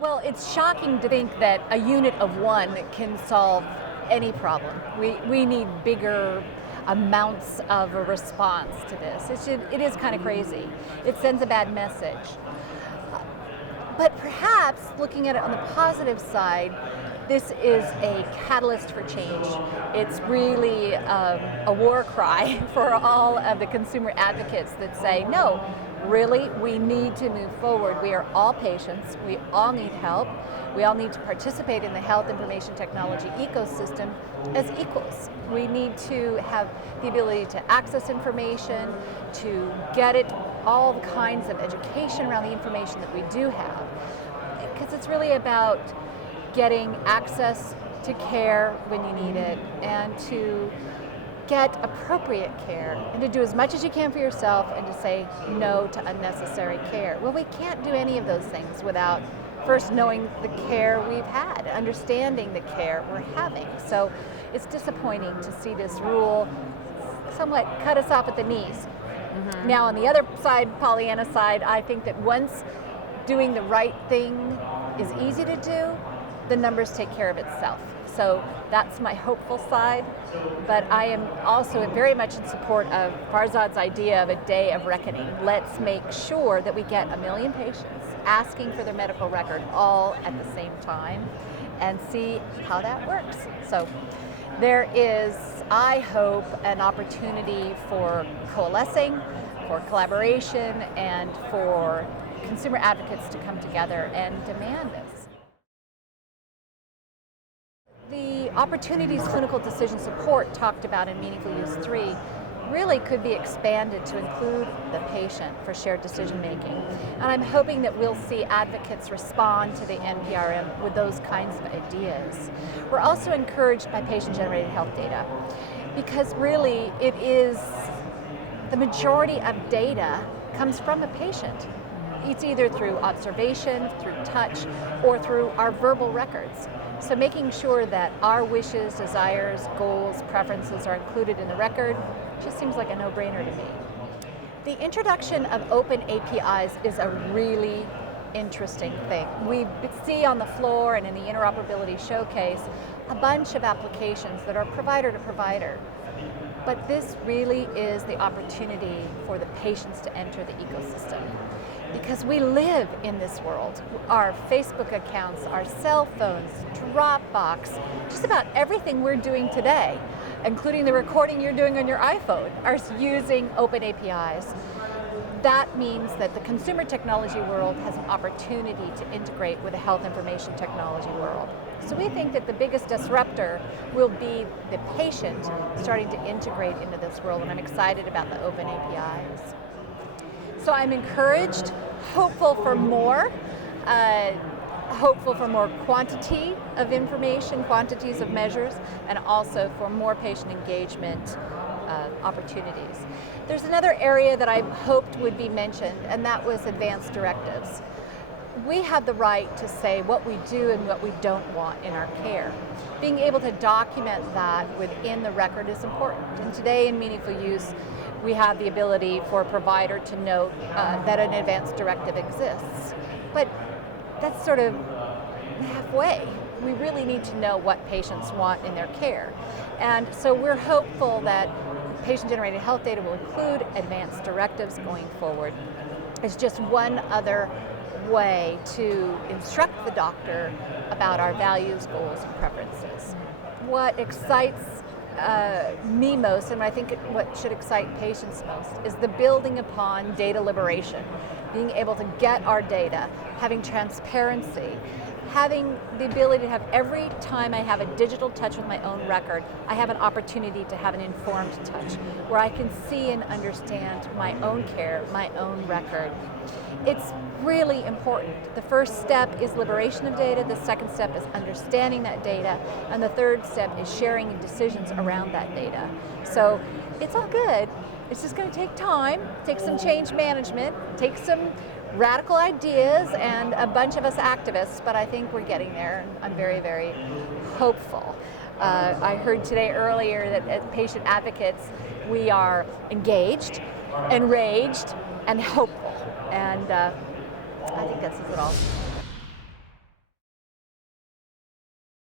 Well, it's shocking to think that a unit of one can solve any problem. We need bigger amounts of a response to this. It is kind of crazy. It sends a bad message. But perhaps looking at it on the positive side, this is a catalyst for change. It's really a war cry for all of the consumer advocates that say, no, really, we need to move forward. We are all patients. We all need help. We all need to participate in the health information technology ecosystem as equals. We need to have the ability to access information, to get it, all the kinds of education around the information that we do have. Because it's really about getting access to care when you need it, and to get appropriate care, and to do as much as you can for yourself, and to say no to unnecessary care. Well, we can't do any of those things without first knowing the care we've had, understanding the care we're having. So it's disappointing to see this rule somewhat cut us off at the knees. Mm-hmm. Now, on the other side, Pollyanna side, I think that once doing the right thing is easy to do, the numbers take care of itself. So that's my hopeful side, but I am also very much in support of Farzad's idea of a day of reckoning. Let's make sure that we get 1 million patients asking for their medical record all at the same time and see how that works. So there is, I hope, an opportunity for coalescing, for collaboration, and for consumer advocates to come together and demand this. The opportunities clinical decision support talked about in Meaningful Use 3 really could be expanded to include the patient for shared decision making. And I'm hoping that we'll see advocates respond to the NPRM with those kinds of ideas. We're also encouraged by patient-generated health data, because really it is the majority of data comes from a patient. It's either through observation, through touch, or through our verbal records. So making sure that our wishes, desires, goals, preferences are included in the record just seems like a no-brainer to me. The introduction of open APIs is a really interesting thing. We see on the floor and in the interoperability showcase a bunch of applications that are provider to provider. But this really is the opportunity for the patients to enter the ecosystem. Because we live in this world. Our Facebook accounts, our cell phones, Dropbox, just about everything we're doing today, including the recording you're doing on your iPhone, are using open APIs. That means that the consumer technology world has an opportunity to integrate with the health information technology world. So we think that the biggest disruptor will be the patient starting to integrate into this world, and I'm excited about the open APIs. So I'm encouraged, hopeful for more quantity of information, quantities of measures, and also for more patient engagement opportunities. There's another area that I hoped would be mentioned, and that was advanced directives. We have the right to say what we do and what we don't want in our care. Being able to document that within the record is important. And today in Meaningful Use, we have the ability for a provider to note that an advanced directive exists. But that's sort of halfway. We really need to know what patients want in their care. And so we're hopeful that patient-generated health data will include advanced directives going forward. It's just one other way to instruct the doctor about our values, goals, and preferences. What excites me most, and I think what should excite patients most, is the building upon data liberation, being able to get our data, having transparency, having the ability to have every time I have a digital touch with my own record, I have an opportunity to have an informed touch, where I can see and understand my own care, my own record. It's really important. The first step is liberation of data, the second step is understanding that data, and the third step is sharing decisions around that data. So it's all good. It's just going to take time, take some change management, take some radical ideas and a bunch of us activists, but I think we're getting there, and I'm very, very hopeful. I heard today earlier that as patient advocates, we are engaged, enraged, and hopeful, and I think that says it all.